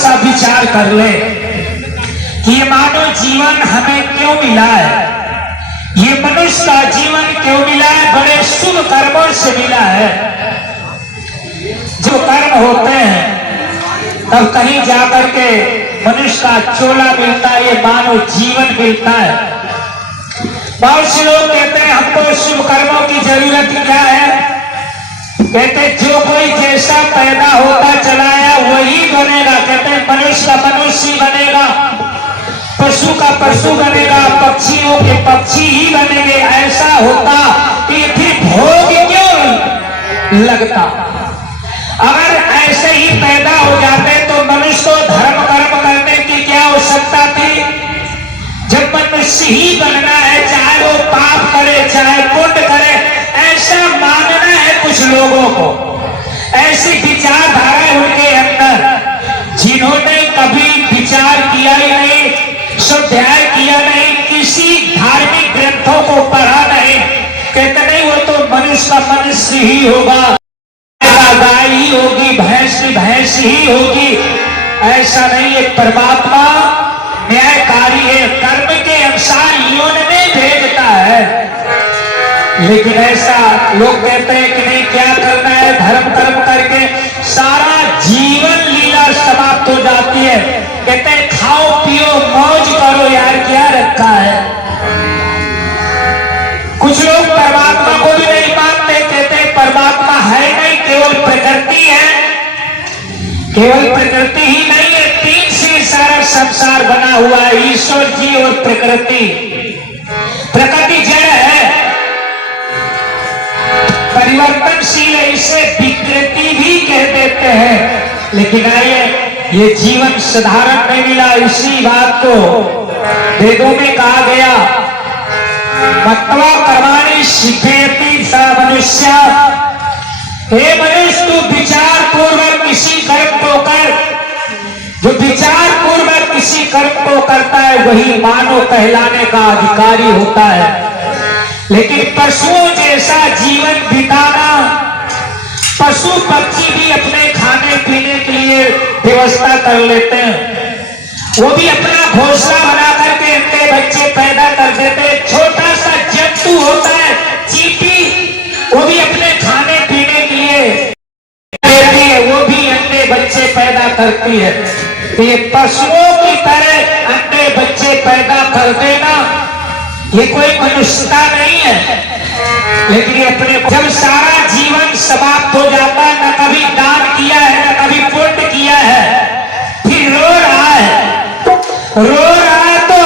सा विचार कर ले कि ये मानव जीवन हमें क्यों मिला है, ये मनुष्य का जीवन क्यों मिला है। बड़े शुभ कर्मों से मिला है। जो कर्म होते हैं तब कहीं जाकर के मनुष्य का चोला मिलता है, ये मानव जीवन मिलता है। बहुत से लोग कहते हैं हमको शुभ कर्मों की जरूरत क्या है। कहते जो कोई जैसा पैदा होता चला है वही बनेगा। कहते हैं मनुष्य का मनुष्य बनेगा, पशु का पशु बनेगा, पक्षियों के पक्षी ही बनेंगे। ऐसा होता कि फिर भोग क्यों लगता। अगर ऐसे ही पैदा हो जाते तो मनुष्य को धर्म कर्म करने की क्या आवश्यकता थी। जब मनुष्य ही बनना है, चाहे वो पाप करे चाहे पुण्य करे, ऐसा मानना है कुछ लोगों को। ऐसी विचारधारा उनके अंदर जिन्होंने कभी विचार किया ही नहीं, स्वाध्याय किया नहीं, किसी धार्मिक ग्रंथों को पढ़ा नहीं। कहते नहीं वो तो मनुष्य का मनुष्य ही होगा, गाय ही होगी, भैंस की भैंस ही होगी। ऐसा नहीं है। परमात्मा न्यायकारी है, कर्म के अनुसार योन में भेजता है। लेकिन ऐसा लोग कहते हैं कि नहीं, क्या करना है, धर्म कर्म करके सारा जीवन लीला समाप्त हो जाती है। कहते हैं खाओ पियो मौज करो यार, क्या रखा है। कुछ लोग परमात्मा को भी नहीं मानते, कहते हैं परमात्मा है नहीं, केवल प्रकृति है। केवल प्रकृति ही नहीं है, तीन से सारा संसार बना हुआ है, ईश्वर जी और प्रकृति। प्रकृति जड़ है, परिवर्तनशील है, इसे विकृति भी कह देते हैं। लेकिन आइए, ये जीवन साधारण नहीं मिला। इसी बात को वेदों में कहा गया, मत्वा कर्माणि सिद्धयति स मनुष्य। हे मनुष्य, तू विचार पूर्वक किसी कर्म को कर। जो विचार पूर्वक किसी कर्म को करता है वही मानव कहलाने का अधिकारी होता है। लेकिन पशुओं जैसा जीवन बिताना, पशु पक्षी भी अपने खाने पीने के लिए व्यवस्था कर लेते हैं। वो भी अपना घोंसला बना करके अंडे बच्चे पैदा कर देते हैं। छोटा सा जंतु होता है चींटी, वो भी अपने खाने पीने के लिए देती है, वो भी अंडे बच्चे पैदा करती है। तो ये पशुओं की तरह अंडे बच्चे पैदा कर देना ये कोई मनुष्यता नहीं है। लेकिन ये अपने जब सारा जीवन समाप्त हो जाता है, न कभी दान किया है न कभी पुण्य किया है, फिर रो रहा है तो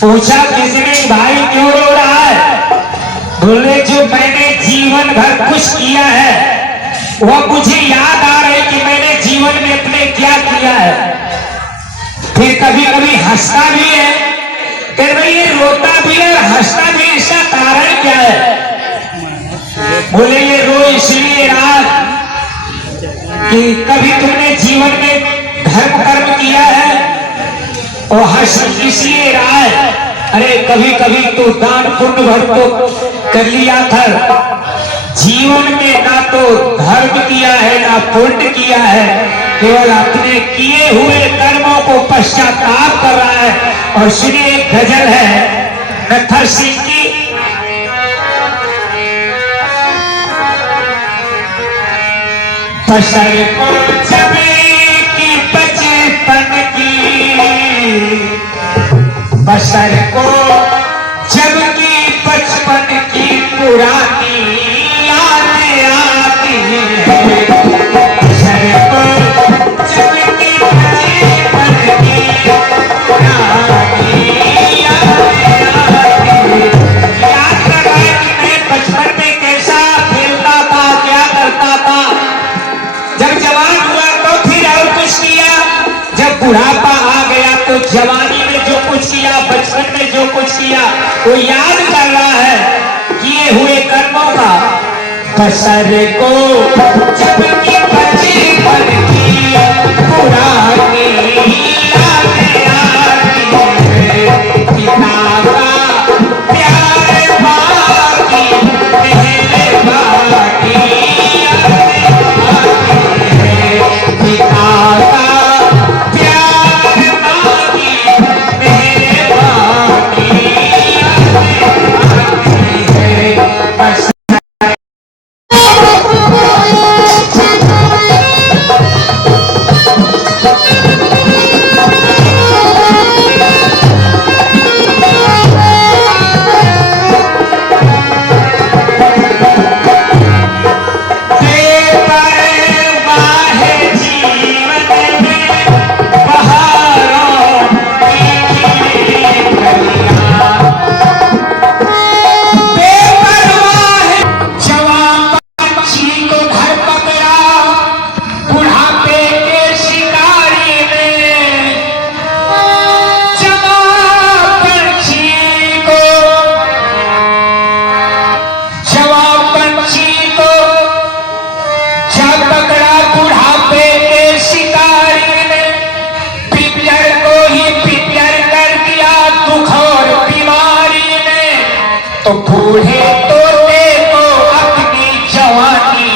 पूछा किसी ने भाई क्यों रो रहा है। बोले जो मैंने जीवन भर कुछ किया है वह मुझे याद आ रहा है कि मैंने जीवन में अपने क्या किया है। फिर कभी कभी हंसता भी है कि भाई ये रोता भी है और हंसता भी, इसका कारण क्या है। बोले ये रो इसलिए रहा कि कभी तुमने जीवन में धर्म कर्म किया है और हंस इसलिए रहा है। अरे कभी कभी तो दान पुण्य भर तो कर लिया था, जीवन में ना तो धर्म किया है ना पुण्य किया है, केवल अपने किए हुए कर्मों को पश्चाताप कर रहा है। और सुनिए एक गजल है नथर सिंह की, बसर को जब की बचपन की, बसर को जब की बचपन की पुरानी यादें आती है। बसर को जब की बचपन की पुरानी यादें आती है। याद कर रहा है कि मैं बचपन में कैसा खेलता था, क्या करता था। जब जवान हुआ तो फिर और कुछ किया, जब बुढ़ापा आ गया तो जवानी में जो कुछ किया, बचपन में जो कुछ किया वो याद कर रहा है किए हुए कर्मों का। बसर को जब की बचपन की पुरानी यादें आती है, पिता का प्यार बाकी पहले बाकी यादें आती है, पिता का बूढ़े तोते को अपनी जवानी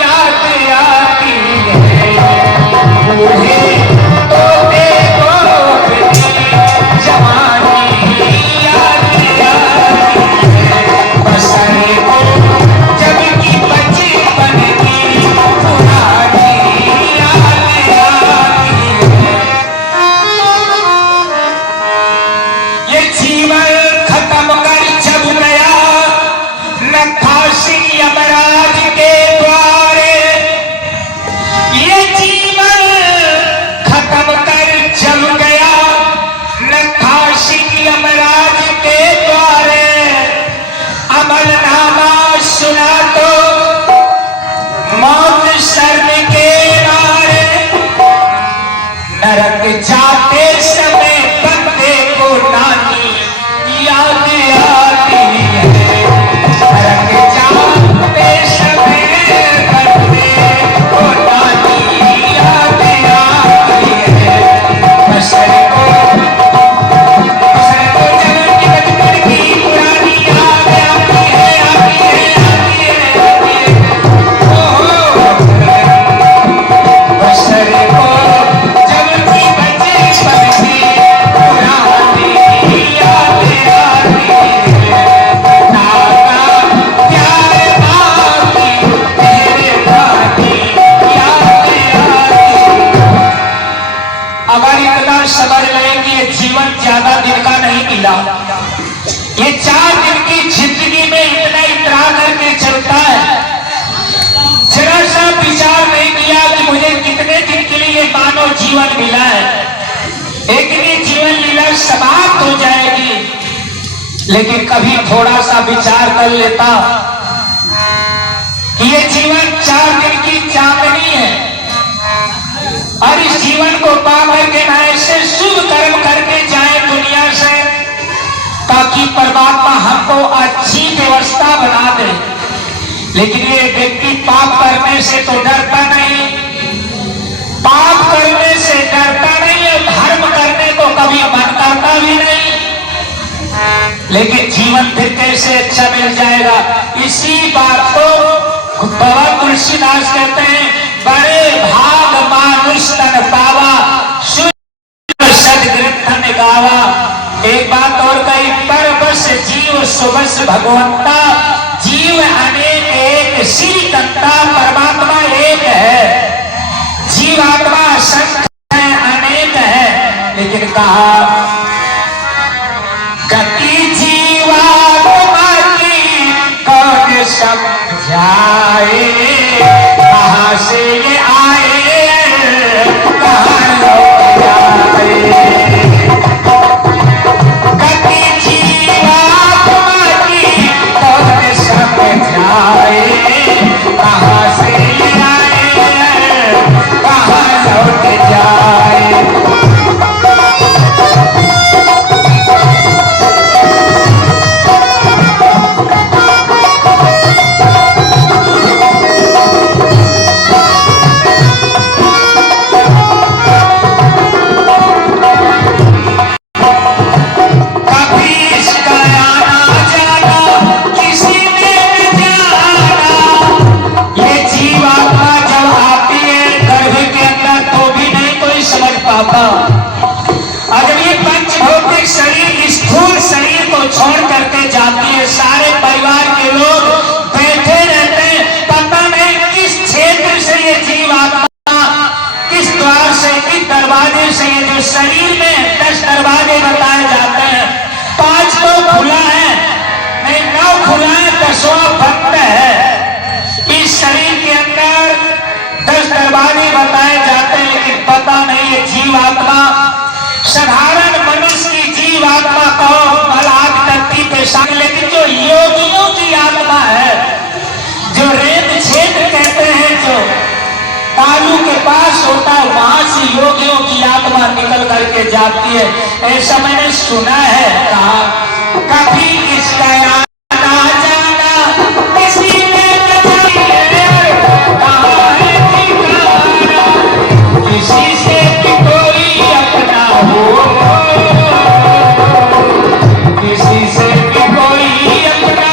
याद आती है, बूढ़े तोते को अपनी जवानी याद आती है, बसरे को जब की बचपन की पुरानी याद आती है। ये जीवन खत्म कर जब गया नक्काशी यमराज के द्वारे, ये जीवन खत्म कर जब गया नक्काशी यमराज के द्वारे, अमलनामा सुना तो मौत शर्म के मारे, नरक जाते समय बंदे को नानी याद आती है, नरक जाते समय बंदे को नानी याद आती है, बसर को जन्म की बचपन की पुरानी याद आती है, आती है, आती है, आती है, ओहो बसर को जब की बचपन की पुरानी याद आती है, नाता प्यार बाकी तेरे बाकी याद आती है। अगर इतना समझ लें कि ये जीवन ज्यादा दिन का नहीं मिला, ये 4 दिन की जिंदगी में इतना इतरा करके चलता है, जरा सा विचार नहीं किया कि मुझे कितने दिन के लिए ये मानव जीवन मिला है, एक दिन जीवन लीला समाप्त हो जाएगी। लेकिन कभी थोड़ा सा विचार कर लेता कि ये जीवन 4 दिन की चांदनी है, और इस जीवन को पा करके ना ऐसे शुभ कर्म करके जाए दुनिया से, ताकि परमात्मा हमको अच्छी व्यवस्था बना दे। लेकिन ये व्यक्ति पाप करने से तो डरता नहीं, पाप करने से डरता नहीं है, धर्म करने को कभी मन करता भी नहीं, लेकिन जीवन फिर कैसे अच्छा मिल जाएगा। इसी बात को बाबा तुलसीदास कहते हैं, बड़े भाग मानुष तन पावा सदग्रंथन गावा। एक बात और कही, पर बस जीव सुबस भगवंता, जीव अनेक एक श्री कंता, परमात्मा एक है, जीवात्मा असंख्य है, अनेक है, लेकिन कहा गति जीवात्मा की कौन समझाए, कहाँ से ये आए कहाँ लौट जाए, गति जीवात्मा की कौन समझाए, कहाँ से ये आए कहाँ लौट जाए। अगर ये पंचभौतिक शरीर स्थूल शरीर को छोड़ करके जाती है, सारे परिवार के लोग बैठे रहते हैं, पता नहीं किस क्षेत्र से ये जीवात्मा, किस द्वार से, किस दरवाजे से, ये जो शरीर में 10 दरवाजे बताए जाते हैं, 5 तो खुला है, नहीं 9 खुला है, 10वां बंद है। इस शरीर के अंदर 10 दरवाजे बताए जाते हैं, लेकिन पता नहीं ये जीवात्मा साधारण मनुष्य की जीवात्मा को बलात् धरती पे शामिल, लेकिन जो योगियों की आत्मा है, जो रेत क्षेत्र कहते हैं, जो तालू के पास होता है, वहां से योगियों की आत्मा निकल करके जाती है, ऐसा मैंने सुना है। कहा कभी इसका आना जाना किसी ने कहा है किसी से भी कोई अपना हो, किसी से भी कोई अपना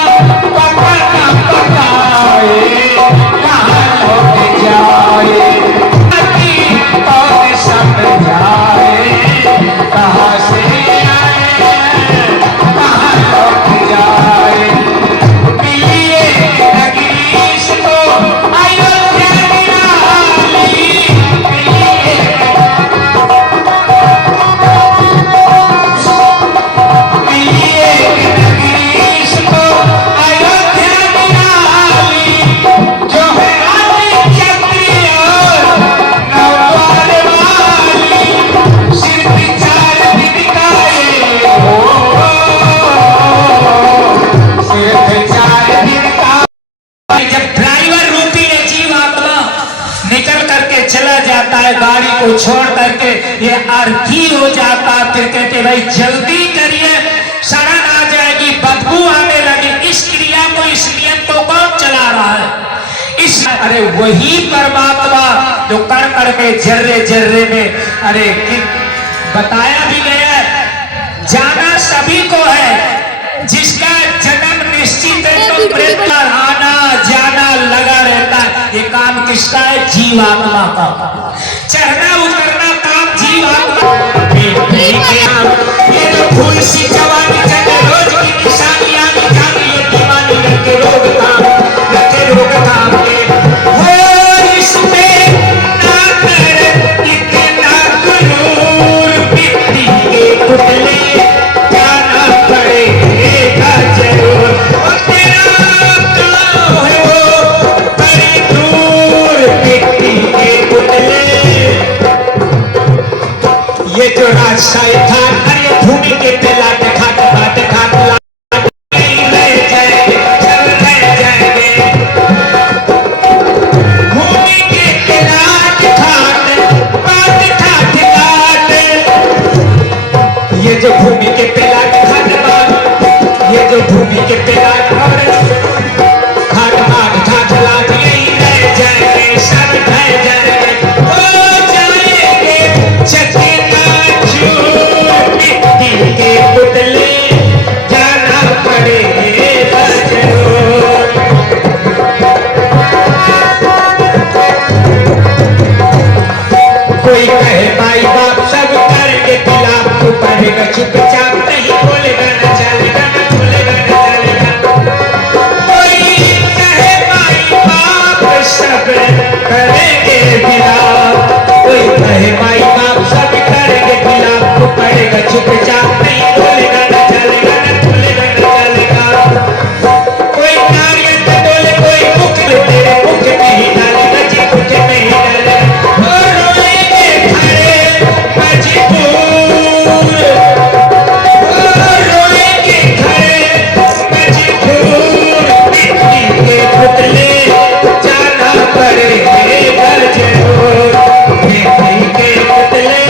को छोड़ करके ये अर्थी हो जाता। फिर कहते भाई जल्दी करिए, सड़न आ जाएगी, बदबू आने लगी। इस क्रिया को, इस नियम को कौन चला रहा है? इस अरे वही परमात्मा जो कर करके जर्रे जर्रे में, अरे बताया भी गया है, जाना सभी को है, जिसका जन्म निश्चित है तो मृत्यु आना जाना लगा रहता है। ये काम किसका है? जीवात्मा का। चढ़ना उतरना काम जीवात्मा। ये तो फूल सी जवानी चले रोज की निशानी आनी जानी, ये दीवानी रखे रोग काम, रखे रोग काम के हो इसमें ना कर इतना गुरूर, मिट्टी के पुतले जाना पड़ेगा जरूर। और तेरा काम है वो बड़ी दूर, मिट्टी के पुतले। ये जो राजशाही था, अरे भूमि के पेला देखा देखा देखा रह जाएंगे, चल रह जाएंगे। भूमि के पेला खाट बात ठाठ काट, ये जो भूमि के पेला खाट बात, ये जो भूमि के पेला खाट खाट ठाठ लाट, यही रह जाएंगे, सब रह जाएंगे, हो जाएंगे चकिना मिट्टी के पुतले, जाना पड़ेगा जरूर। कोई कहे माई बाप सब करके खिलाफ, तू पढ़ेगा चुपचाप, नहीं बोलेगा न चलेगा, न बोलेगा न चलेगा। कोई कहे माई बाप सब करेंगे खिलाफ, कोई कहे माई बाप सब करेंगे खिलाफ, तू पढ़ेगा चुपचाप, नहीं बोलेगा न चलेगा, न बोलेगा न चलेगा। कोई नारियल पे बोले, कोई मुख तेरे मुख में ही डालेगा, जी मुख में ही डालेगा, और रोएंगे खड़े मजबूर, और रोएंगे खड़े मजबूर, मिट्टी के पुतले जाना पड़ेगा जरूर, मिट्टी के पुतले।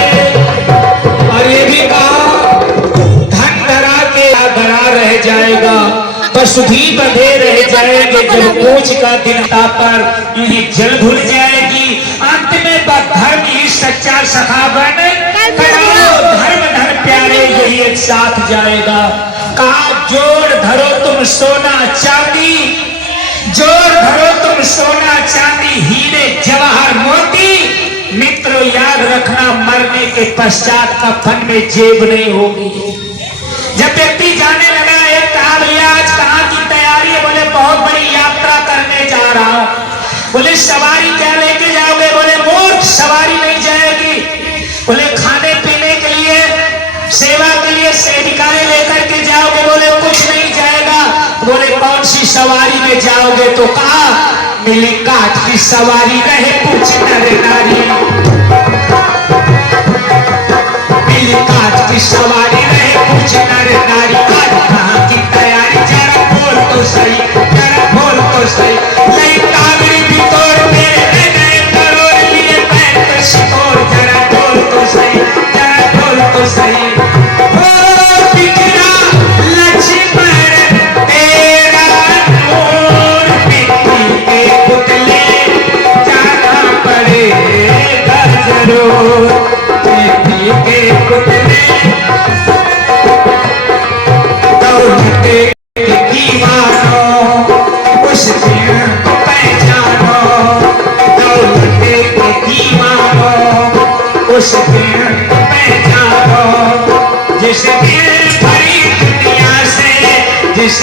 और ये भी कहा धन धरा के धरा रह जाएगा, वसुधी बंधे रह जाएंगे, जब पूछ का दिन पर यही जल भूल जाएगी। अंत में धर्म ही सच्चा सखा बन, धर्म धर्म प्यारे यही एक साथ जाएगा। कहा जोड़ धरो तुम सोना चांदी, जोड़ धरो तुम सोना चांदी, हीरे जवाहर मोती, मित्रों याद रखना मरने के पश्चात कफन में जेब नहीं होगी। जब व्यक्ति जाने लगा, एक कहा भैया आज कहाँ की तैयारी है? बोले बहुत बड़ी यात्रा करने जा रहा हूँ। बोले सवारी क्या लेके जाओगे? बोले मूर्ख सवारी नहीं जाएगी। बोले खाने पीने के लिए, सेवा के लिए सेविकाएं लेकर के जाओगे? बोले कुछ नहीं जाएगा। बोले कौन सी सवारी में जाओगे? तो कहा मिली काठ की सवारी रहे पूछ नर नारी, मिली काठ की सवारी रहे पूछ नर नारी। आज कहाँ की तैयारी? जरा बोल तो सही, जरा बोल तो सही। नहीं कागड़ी भी तोड़ मेरे गए करोड़ लिए पैर शिकोर, जरा बोल तो सही, जरा बोल तो सही। ओ बिखरा लक्ष्मण तेरा नूर, मिट्टी के पुतले जाना पड़ेगा जरूर, मिट्टी के पुतले। दौलत के दीवानों उस दिन को पहचानो, दौलत के दीवानों उस दिन को पहचानो, जिस दिन भरी दुनिया से, जिस